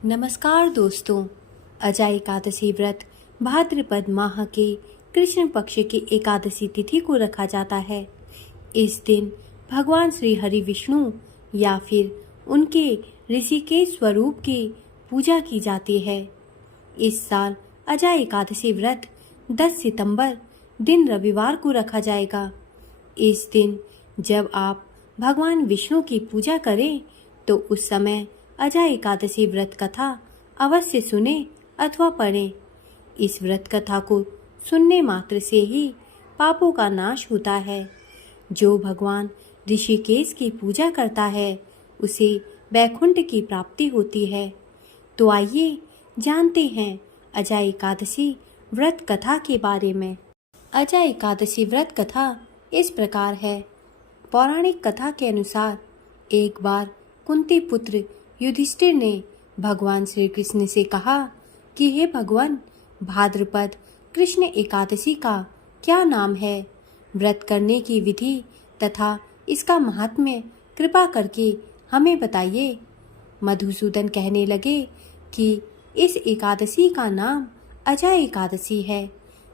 नमस्कार दोस्तों। अजा एकादशी व्रत भाद्रपद माह के कृष्ण पक्ष की एकादशी तिथि को रखा जाता है। इस दिन भगवान श्री हरि विष्णु या फिर उनके ऋषिकेश स्वरूप की पूजा की जाती है। इस साल अजा एकादशी व्रत 10 सितंबर दिन रविवार को रखा जाएगा। इस दिन जब आप भगवान विष्णु की पूजा करें तो उस समय अजा एकादशी व्रत कथा अवश्य सुने अथवा पढ़ें। इस व्रत कथा को सुनने मात्र से ही पापों का नाश होता है। जो भगवान ऋषिकेश की पूजा करता है उसे वैकुंठ की प्राप्ति होती है। तो आइए जानते हैं अजा एकादशी व्रत कथा के बारे में। अजा एकादशी व्रत कथा इस प्रकार है। पौराणिक कथा के अनुसार एक बार कुंती पुत्र युधिष्ठिर ने भगवान श्री कृष्ण से कहा कि हे भगवान, भाद्रपद कृष्ण एकादशी का क्या नाम है? व्रत करने की विधि तथा इसका महात्म्य कृपा करके हमें बताइए। मधुसूदन कहने लगे कि इस एकादशी का नाम अजा एकादशी है।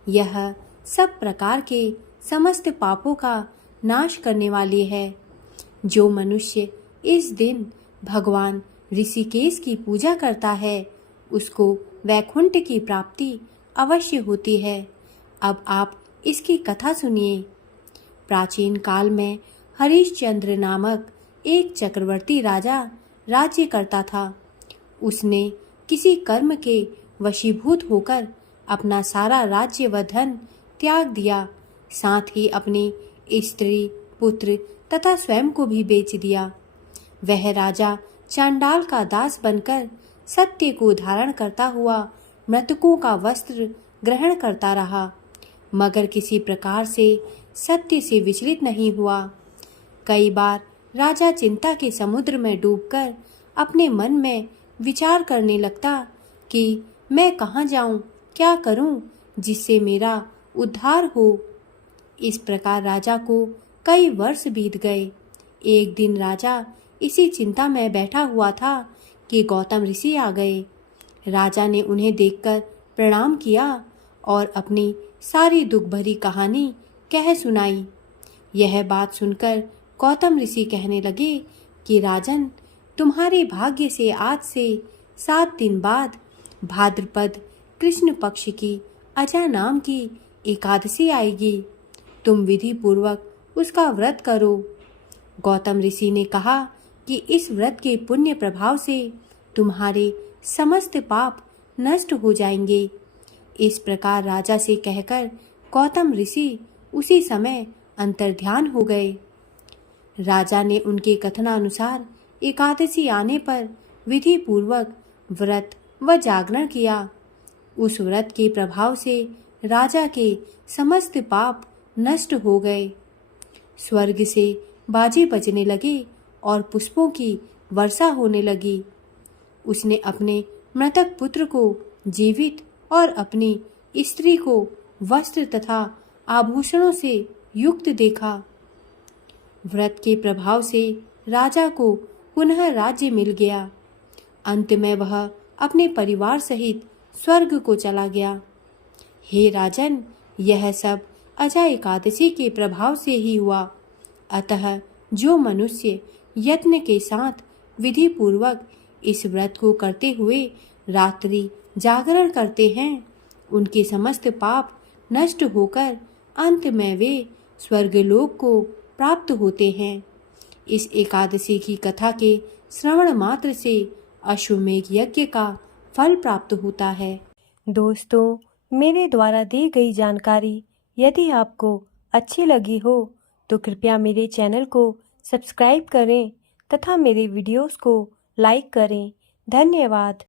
यह सब प्रकार के समस्त पापों का नाश करने वाली है। जो मनुष्य इस दिन भगवान ऋषिकेश की पूजा करता है उसको वैकुंठ की प्राप्ति अवश्य होती है। अब आप इसकी कथा सुनिए। प्राचीन काल में हरिश्चंद्र नामक एक चक्रवर्ती राजा राज्य करता था। उसने किसी कर्म के वशीभूत होकर अपना सारा राज्य व धन त्याग दिया, साथ ही अपनी स्त्री, पुत्र तथा स्वयं को भी बेच दिया। वह राजा चांडाल का दास बनकर सत्य को धारण करता हुआ मृतकों का वस्त्र ग्रहण करता रहा, मगर किसी प्रकार से सत्य से विचलित नहीं हुआ। कई बार राजा चिंता के समुद्र में डूबकर अपने मन में विचार करने लगता कि मैं कहाँ जाऊं, क्या करूं जिससे मेरा उद्धार हो। इस प्रकार राजा को कई वर्ष बीत गए। एक दिन राजा इसी चिंता में बैठा हुआ था कि गौतम ऋषि आ गए। राजा ने उन्हें देखकर प्रणाम किया और अपनी सारी दुख भरी कहानी कह सुनाई। यह बात सुनकर गौतम ऋषि कहने लगे कि राजन, तुम्हारे भाग्य से आज से 7 दिन बाद भाद्रपद कृष्ण पक्ष की अजा नाम की एकादशी आएगी। तुम विधि पूर्वक उसका व्रत करो। गौतम ऋषि ने कहा कि इस व्रत के पुण्य प्रभाव से तुम्हारे समस्त पाप नष्ट हो जाएंगे। इस प्रकार राजा से कहकर गौतम ऋषि उसी समय अंतर्ध्यान हो गए। राजा ने उनके कथनानुसार एकादशी आने पर विधि पूर्वक व्रत व जागरण किया। उस व्रत के प्रभाव से राजा के समस्त पाप नष्ट हो गए। स्वर्ग से बाजे बजने लगे और पुष्पों की वर्षा होने लगी। उसने अपने मृतक पुत्र को जीवित और अपनी स्त्री को वस्त्र तथा आभूषणों से युक्त देखा। व्रत के प्रभाव से राजा को पुनः राज्य मिल गया। अंत में वह अपने परिवार सहित स्वर्ग को चला गया। हे राजन, यह सब अजा एकादशी के प्रभाव से ही हुआ। अतः जो मनुष्य यत्न के साथ विधि पूर्वक इस व्रत को करते हुए रात्रि जागरण करते हैं, उनके समस्त पाप नष्ट होकर अंत में वे स्वर्गलोक को प्राप्त होते हैं। इस एकादशी की कथा के श्रवण मात्र से अश्वमेघ यज्ञ का फल प्राप्त होता है। दोस्तों, मेरे द्वारा दी गई जानकारी यदि आपको अच्छी लगी हो तो कृपया मेरे चैनल को सब्सक्राइब करें तथा मेरे वीडियोस को लाइक करें। धन्यवाद।